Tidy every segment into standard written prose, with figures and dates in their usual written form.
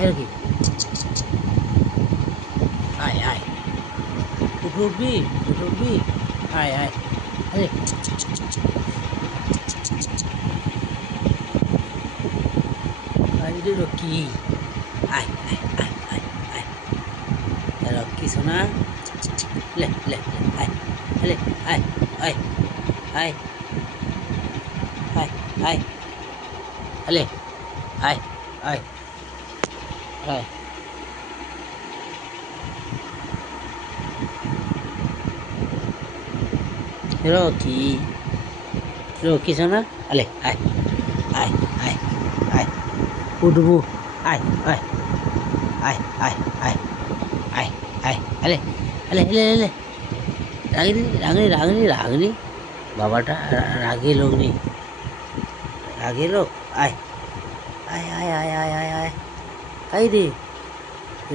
আয় রকি, আয় আয়, উপরে উঠবি, উপরে উঠবি, আয় আয়, আরে আরে রকি, আয় আয় আয় আয় আয়, রকি সোনা, লে লে লে, আয়, লে, আয় আয় আয় আয় আয়, লে, আয় আয় আয়, রকি, রকি সোনা, আলে আয় আয় আয় আয়, উঠবু, আয় আয় আয় আয় আয় আয় আয়, আলে আলে আলে আলে, রাগনি রাগনি রাগনি রাগনি, বাবাটা রাগে লোক নি, রাগে লোক, আয় আয় আয় আয় আয় আয় আয়, আয় রে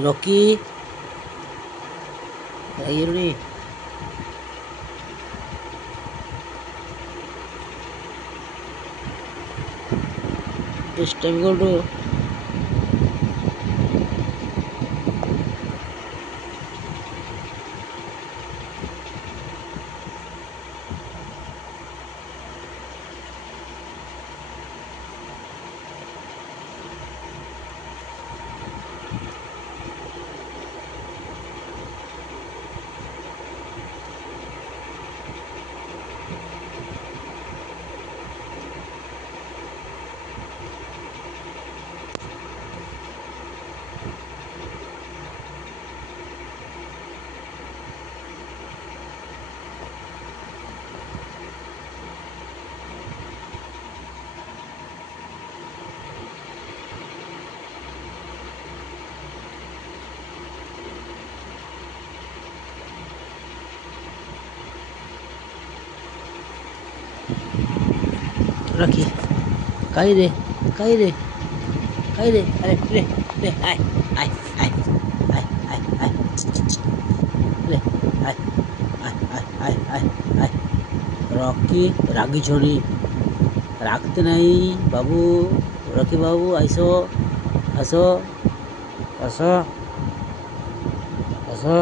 রকি, রাগের নি, ডিস্টার্ব করো, রকি, কাই রে, কাই রে, কাই রে, আরে লে লে, আয় আয় আয় আয় আয় আয়, লে, আয় আয় আয় আয় আয় আয়, রকি রাগি ছড়ি, রাখতে নাই বাবু, রকি বাবু আইসো, আসো আসো আসো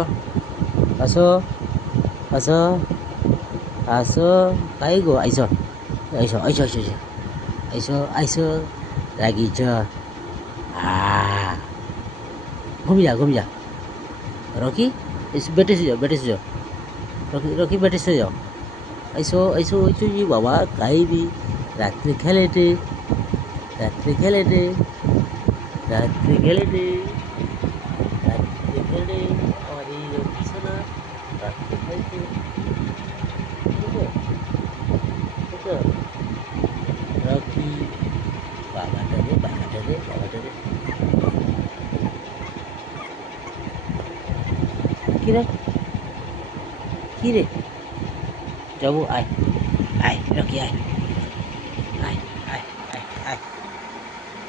আসো আসো আসো, কাই গো আইসো আইসো আইসো আইসো আইসো আইসো, রাগিছ, ঘুমি যা ঘুমি যা, রকি বেটে শুয়ে যাও, বেটে শুয়ে যাও, রকি রকি বেটে শুয়ে যাও, আইসো আইসো আইসো, বাবা খাইবি, রাত্রে খেলেটে, রাত্রে খেলেটে, রাত্রে খেলেটে, রাত্রে খেলে, আমার এই রকি সোনা রাত্রে খাইতে, বুঝছো বুঝছো, রকি, বাবাটা রে বাবাটা রে বাবাটা রে, কি রে, কি রে, যাবো, আয় আয় রকি, আয় আয়